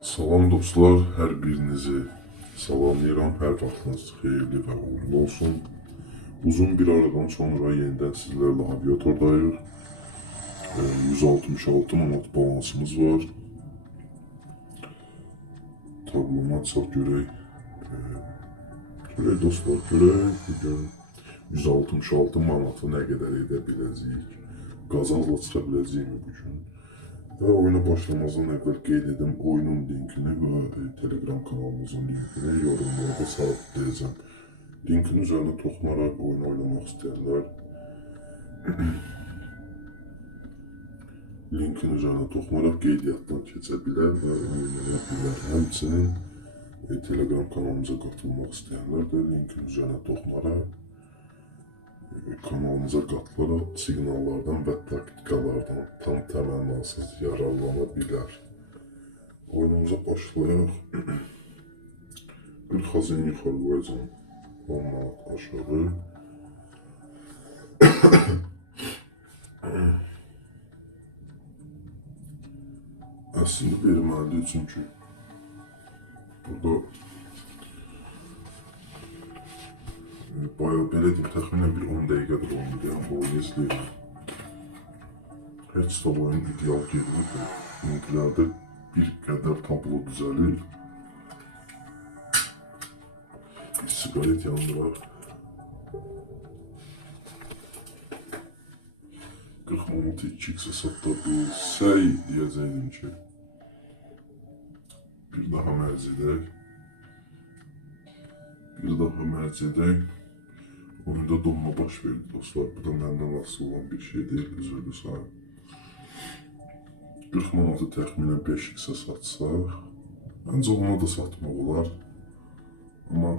Salam dostlar, hər birinizi salamlayıram. Hər vaxtınız xeyirli və uğurlu olsun. Uzun bir aradan sonra yenidən sizlərlə aviatordayıq. 166 manat balansımız var. Tabloma açaq görək. Görək dostlar, görək. 166 manatı nə qədər edə biləcəyik? Qazançla çıxa biləcəyimi bugün? Və oyuna başlamazdan əvvəl qeyd edim, oyunun linkini və Telegram kanalımızın linkini yorumlarda sabitləyəcəm. Linkin üzərine toxunaraq oyun oynamaq istəyənlər linkin üzərine toxunaraq qeydiyyatdan keçə bilər və oynaya bilər. Həmçinin Telegram kanalımıza qatılmaq istəyənlər də linkin üzərine toxunaraq kanalımıza qatılaraq siqnallardan və taktikalardan tam təmənnasız yararlana bilər. Oyunumuza başlayaq. 40 xazin yuxarı qoyacam, 10 manat aşağı. Əslində verməlidir, çünki burada bayağı belə deyim, təxminən bir 10 dəqiqədir oynayacağım, oyunu izləyirəm. Heç də oyun ideal gedir. İndilərdə bir qədər tablo düzəlir. Sigaret yandıraq. 40 manatı 2x sata bilsək deyəcəkdim ki, bir daha mərc edək. Oyunda donma baş verdi dostlar. Bu da məndən asılı olan bir şey deyil, üzrlü sahib. 40 manatı təxminən 5x satsaq, məncə ona da satmaq olar. Amma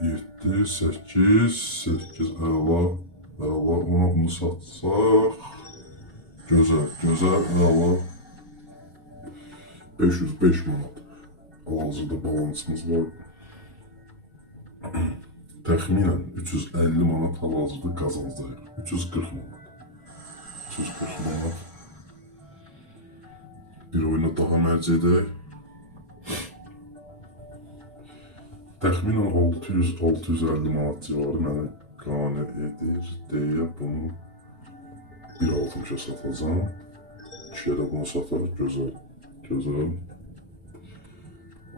7, 8, əla, ona bunu satsaq, gözəl, əla, 505 manat. Hal-hazırda balansımız var. Təxminən 350 manat hal-hazırda qazancdayıq. 340 manat. Bir oyuna daha mərc edək. Təxminən 600-650 manat civarı mənə qane edir deyə bunu 1.60'a satacağım. İkiyə də bunu satarıq, gözəl.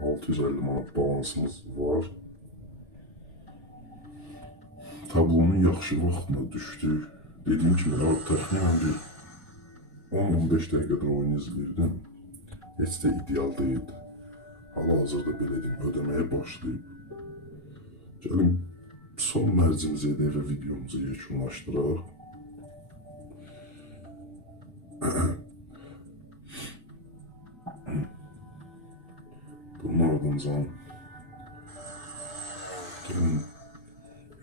650 manat balansımız var. Tablonun yaxşı vaxtına düşdük. Dediyim kimi, təxminən bir 10-15 dəqiqədir oyunu izləyirdim. Heç də ideal deyildi. Hal-hazırda belə deyim, ödəməyə başlayıb. Gəlin, son mərcimizi edək və videomuzu yekunlaşdıraq. Bunun ardıncan gəlin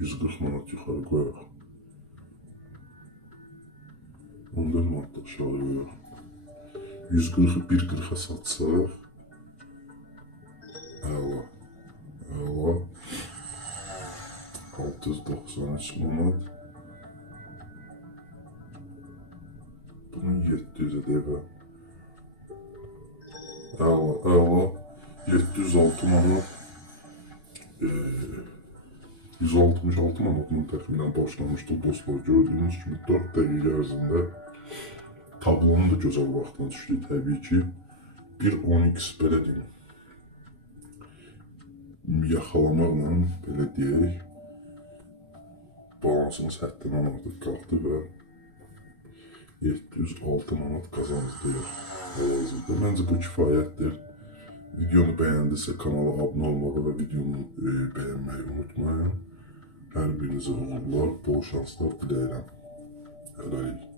140 manat yuxarı qoyaq. 14 manat aşağı qoyaq. 140'ı 1.40'a satsaq, əla. 693 manat. Bunun 700'e deyək. Əla. 706 manat. 166 manatın təxminən başlamışdı dostlar. Gördüyünüz kimi 4 dəqiqə ərzində tablonun da gözəl vaxtına düşdük təbii ki. Bir 10x belə deyim, yaxalamaqla belə deyək, balansımız həddindən artıq qalxdı və 706 manat qazancdayıq. Məncə bu kifayətdir. Videonu bəyəndisə kanala abunə olmağı və videonu bəyənməyi unutmayın. Hər birinizə uğurlar, bol şanslar diləyirəm. Hələlik.